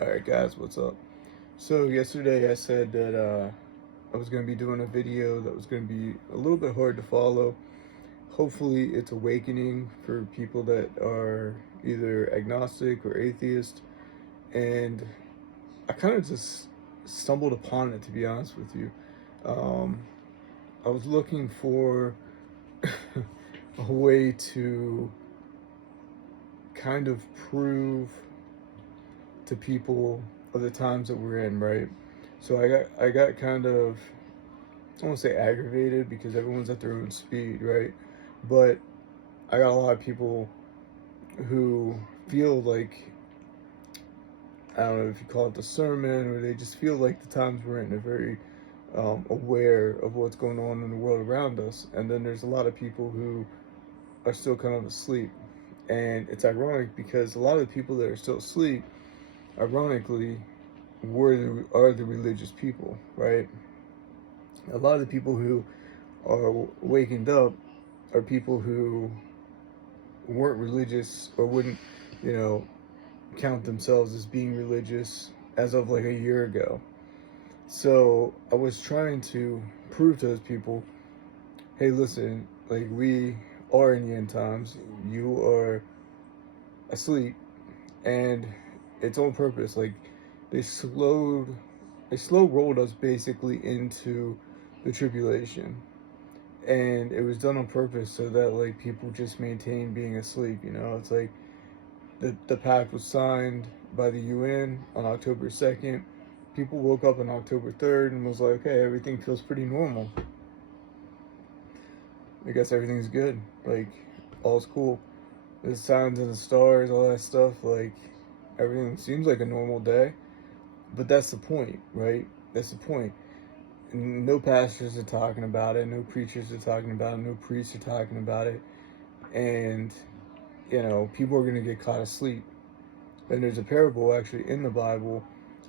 Alright guys, what's up? So yesterday I said that I was going to be doing a video that was going to be a little bit hard to follow. Hopefully it's awakening for people that are either agnostic or atheist. And I kind of just stumbled upon it, to be honest with you. Um, I was looking for a way to kind of prove to people of the times that we're in, right? So I got kind of, I won't say aggravated because everyone's at their own speed, right? But I got a lot of people who feel like, I don't know if you call it discernment, or they just feel like the times we're in are very aware of what's going on in the world around us. And then there's a lot of people who are still kind of asleep. And it's ironic because a lot of the people that are still asleep, ironically, are the religious people, right? A lot of the people who are waking up are people who weren't religious or wouldn't, you know, count themselves as being religious as of like a year ago. So I was trying to prove to those people, hey, listen, like we are in the end times. You are asleep, and it's on purpose. Like they slowed, they slow rolled us basically into the tribulation, and it was done on purpose so that like people just maintain being asleep. You know, it's like the pact was signed by the UN on October 2nd. People woke up on October 3rd and was like, hey, everything feels pretty normal. I guess everything's good. Like, all's cool. The signs and the stars, all that stuff, like, everything seems like a normal day. But that's the point, right? That's the point. No pastors are talking about it. No preachers are talking about it. No priests are talking about it. And, you know, people are going to get caught asleep. And there's a parable actually in the Bible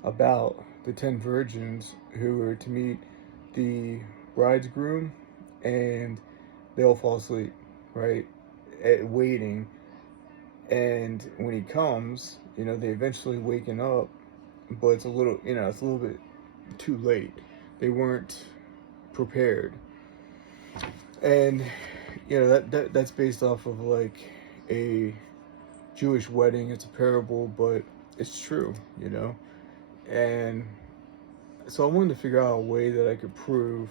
about the 10 virgins who were to meet the bridegroom, and they all fall asleep, right? Waiting. And when he comes, you know, they eventually waken up, but it's a little, you know, it's a little bit too late. They weren't prepared. And, you know, that's based off of like a Jewish wedding. It's a parable, but it's true, you know? And so I wanted to figure out a way that I could prove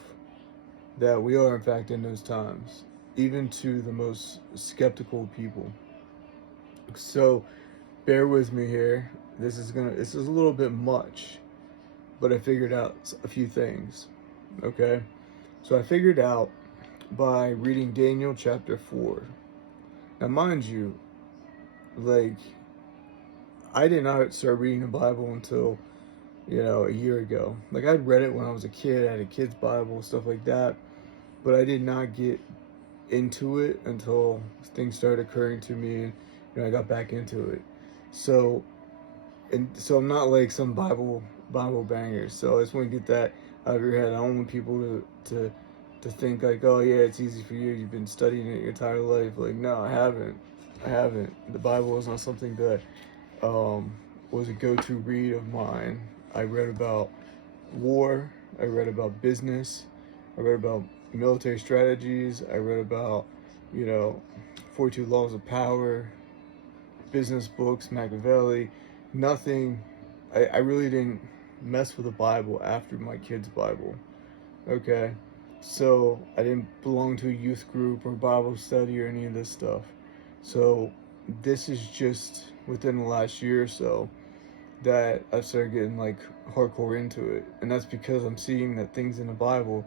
that we are, in fact, in those times, even to the most skeptical people. So bear with me here. This is a little bit much, but I figured out a few things. Okay? So I figured out by reading Daniel chapter 4. Now, mind you, like, I did not start reading the Bible until, you know, a year ago. Like, I'd read it when I was a kid. I had a kid's Bible, stuff like that. But I did not get into it until things started occurring to me, and, you know, I got back into it. So, and so I'm not like some Bible banger. So I just want to get that out of your head. I don't want people to think like, oh yeah, it's easy for you. You've been studying it your entire life. Like, no, I haven't. I haven't. The Bible is not something that um, was a go-to read of mine. I read about war. I read about business. I read about military strategies. I read about, you know, 42 Laws of Power, business books, Machiavelli. Nothing. I really didn't mess with the Bible after my kid's Bible. Okay? So I didn't belong to a youth group or Bible study or any of this stuff. So this is just within the last year or so that I started getting like hardcore into it. And that's because I'm seeing that things in the Bible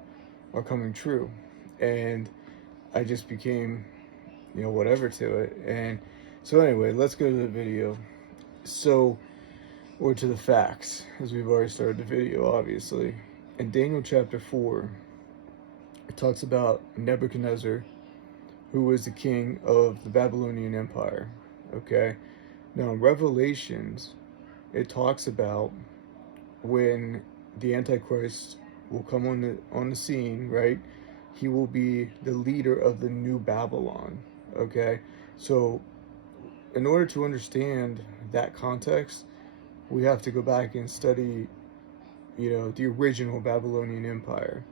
are coming true. And I just became, you know, whatever to it. And so anyway, let's go to the video. So, or to the facts, as we've already started the video, obviously. In Daniel chapter 4, it talks about Nebuchadnezzar, who was the king of the Babylonian Empire. Okay? Now, in Revelations, it talks about when the Antichrist will come on the scene, right? He will be the leader of the new Babylon. Okay? So, in order to understand that context, we have to go back and study, the original Babylonian Empire.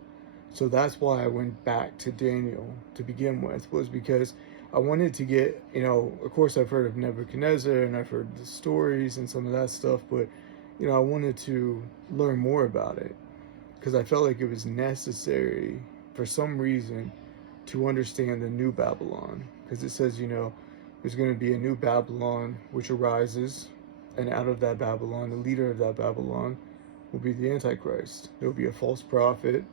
So that's why I went back to Daniel to begin with, was because I wanted to get, of course I've heard of Nebuchadnezzar and I've heard the stories and some of that stuff, but, I wanted to learn more about it because I felt like it was necessary for some reason to understand the new Babylon. Because it says, there's going to be a new Babylon which arises, and out of that Babylon, the leader of that Babylon will be the Antichrist. There will be a false prophet,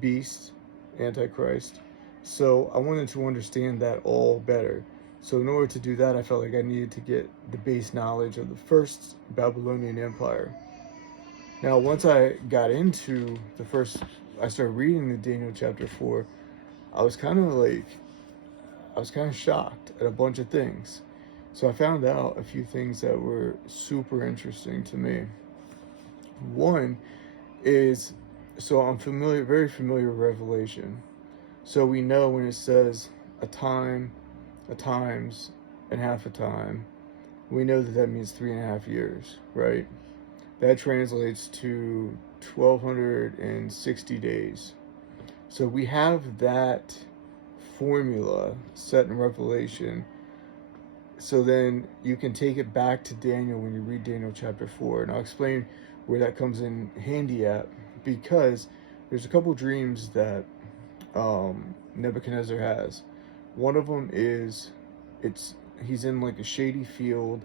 beast, Antichrist. So I wanted to understand that all better. So in order to do that, I felt like I needed to get the base knowledge of the first Babylonian Empire. Now, once I got into I started reading the Daniel chapter 4, I was kind of shocked at a bunch of things. So I found out a few things that were super interesting to me. One is, so I'm very familiar with Revelation. So we know when it says a time, a times, and half a time, we know that means 3.5 years, right? That translates to 1,260 days. So we have that formula set in Revelation. So then you can take it back to Daniel when you read Daniel chapter 4. And I'll explain where that comes in handy at, because there's a couple dreams that Nebuchadnezzar has. One of them is he's in like a shady field,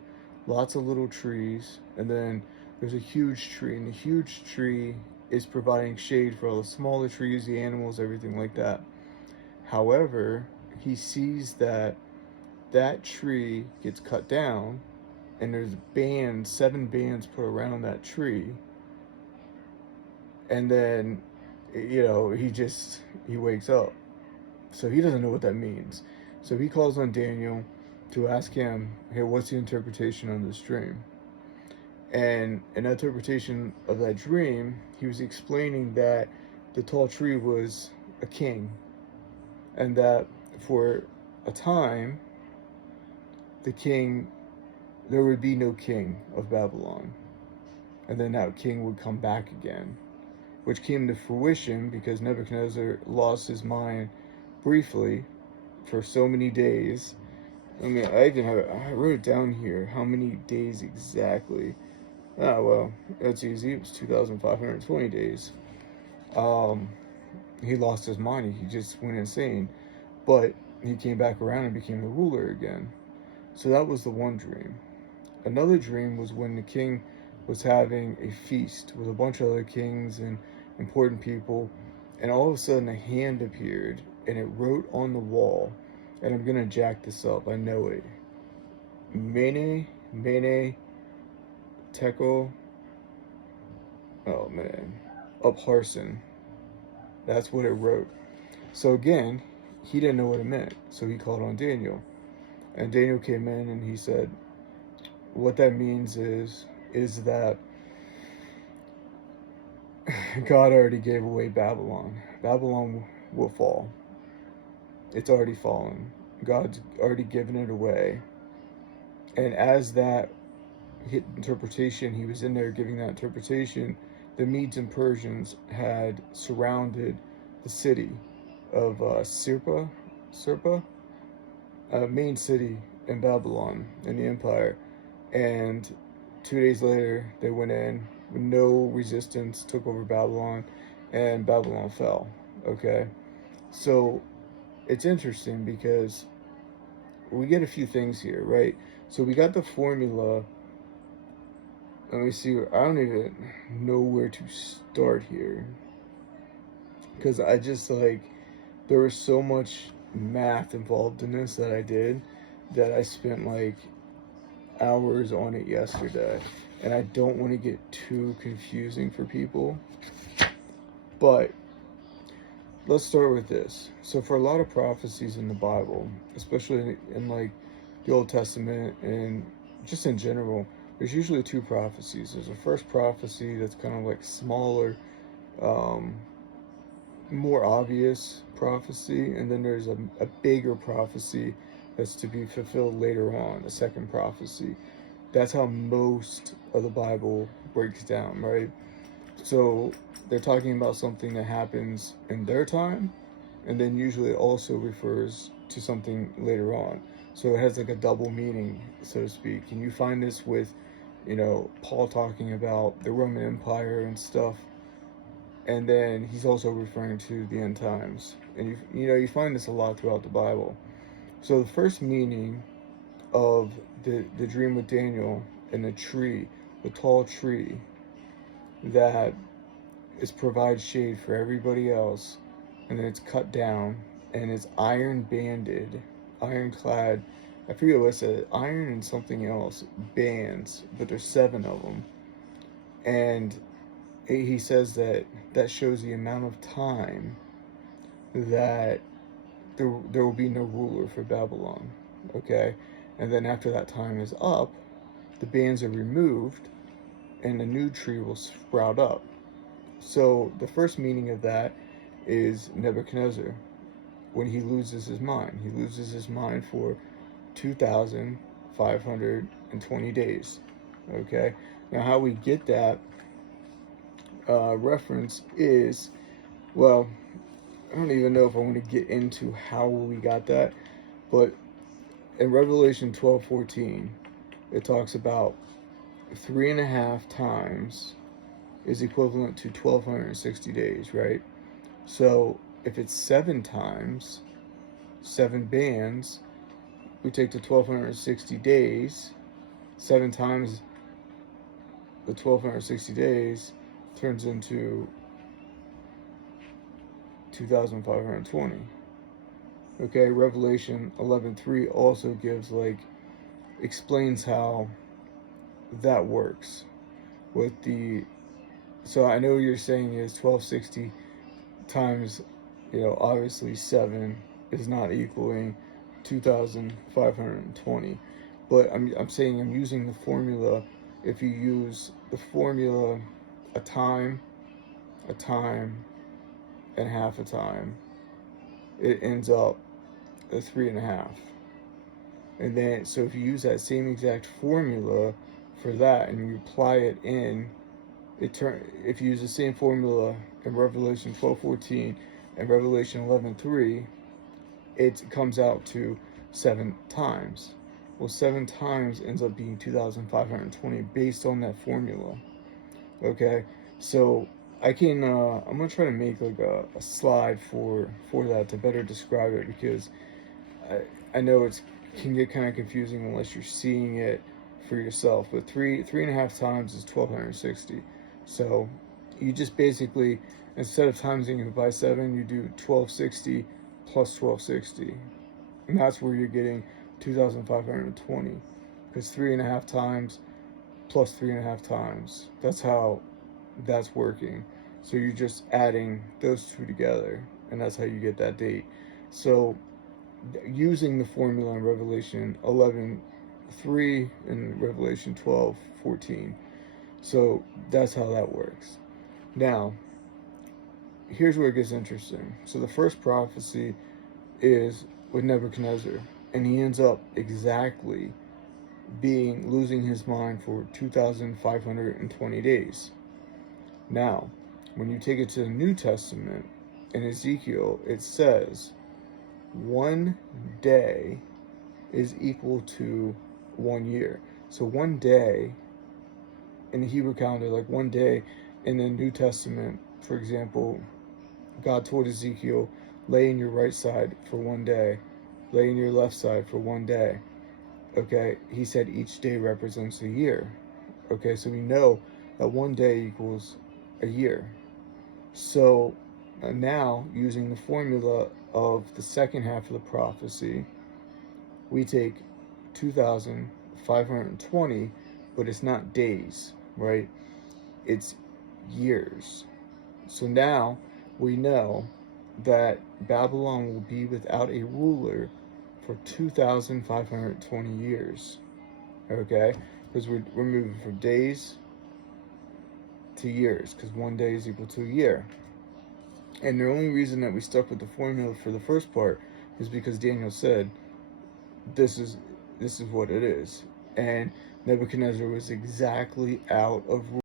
lots of little trees, and then there's a huge tree, and the huge tree is providing shade for all the smaller trees, the animals, everything like that. However, he sees that tree gets cut down, and there's 7 bands put around that tree, and then he wakes up. So he doesn't know what that means. So he calls on Daniel to ask him, hey, what's the interpretation on this dream? And an interpretation of that dream, he was explaining that the tall tree was a king, and that for a time, there would be no king of Babylon, and then that king would come back again, which came to fruition because Nebuchadnezzar lost his mind briefly for so many days. I mean, I wrote it down here, how many days exactly. Well, that's easy. It was 2,520 days. He lost his mind. He just went insane. But he came back around and became the ruler again. So that was the one dream. Another dream was when the king was having a feast with a bunch of other kings and important people, and all of a sudden a hand appeared and it wrote on the wall, and I'm gonna jack this up, I know it. Mene, Tekel, Upharsin. That's what it wrote. So again, he didn't know what it meant, so he called on Daniel. And Daniel came in and he said, what that means is that God already gave away Babylon. Babylon will fall. It's already fallen. God's already given it away. And as that hit interpretation, he was in there giving that interpretation, the Medes and Persians had surrounded the city of Sirpa, a main city in Babylon, in the empire. And 2 days later, they went in with no resistance, took over Babylon, and Babylon fell. Okay? So it's interesting because we get a few things here, right? So we got the formula. Let me see. I don't even know where to start here, because I just there was so much math involved in this that I did, that I spent hours on it yesterday, and I don't want to get too confusing for people. But let's start with this. So for a lot of prophecies in the Bible, especially in the Old Testament and just in general, there's usually 2 prophecies. There's a first prophecy that's kind of smaller, more obvious prophecy, and then there's a bigger prophecy that's to be fulfilled later on, a second prophecy. That's how most of the Bible breaks down, right? So they're talking about something that happens in their time, and then usually it also refers to something later on. So it has like a double meaning, so to speak. And you find this with, Paul talking about the Roman Empire and stuff, and then he's also referring to the end times. And you find this a lot throughout the Bible. So the first meaning of the dream with Daniel and the tree, the tall tree that is provides shade for everybody else, and then it's cut down and it's iron banded, ironclad. I forget what it said, iron and something else bands, but there's 7 of them, and he says that that shows the amount of time that there will be no ruler for Babylon. Okay, and then after that time is up, the bands are removed, and a new tree will sprout up. So the first meaning of that is Nebuchadnezzar, when he loses his mind. He loses his mind for 2,520 days. Okay? Now, how we get that reference is, well, I don't even know if I want to get into how we got that, but in Revelation 12:14, it talks about 3.5 times is equivalent to 1,260 days, right? So if it's 7 times, 7 bands, we take the 1,260 days, 7 times the 1,260 days turns into 2,520. Okay, Revelation 11:3 also explains how that works with the. So I know what you're saying is 1,260 times, obviously 7 is not equaling 2,520. But I'm saying I'm using the formula. If you use the formula a time, and half a time, it ends up at 3.5. And then, so if you use that same exact formula for that and you apply it in, if you use the same formula in Revelation 12:14 and Revelation 11:3, it comes out to 7 times. Well, 7 times ends up being 2,520 based on that formula. Okay, so I'm gonna try to make like a slide for that to better describe it, because I know it can get kind of confusing unless you're seeing it for yourself. But 3.5 times is 1,260. So you just basically, instead of timesing it by 7, you do 1,260 plus 1,260, and that's where you're getting 2,520, because 3.5 times plus 3.5 times. That's how that's working. So you're just adding those two together, and that's how you get that date. So using the formula in Revelation 11:3 and Revelation 12:14. So that's how that works. Now, here's where it gets interesting. So the first prophecy is with Nebuchadnezzar, and he ends up exactly losing his mind for 2,520 days. Now, when you take it to the New Testament, in Ezekiel, it says 1 day is equal to 1 year. So 1 day in the Hebrew calendar, like 1 day in the New Testament, for example, God told Ezekiel, lay in your right side for 1 day, lay in your left side for 1 day. Okay, he said each day represents a year. Okay, so we know that 1 day equals a year. So now, using the formula of the second half of the prophecy, we take 2,520, but it's not days, right? It's years. So now we know that Babylon will be without a ruler for 2,520 years. Okay? Because we're moving from days to years, because 1 day is equal to a year. And the only reason that we stuck with the formula for the first part is because Daniel said, this is what it is. And Nebuchadnezzar was exactly out of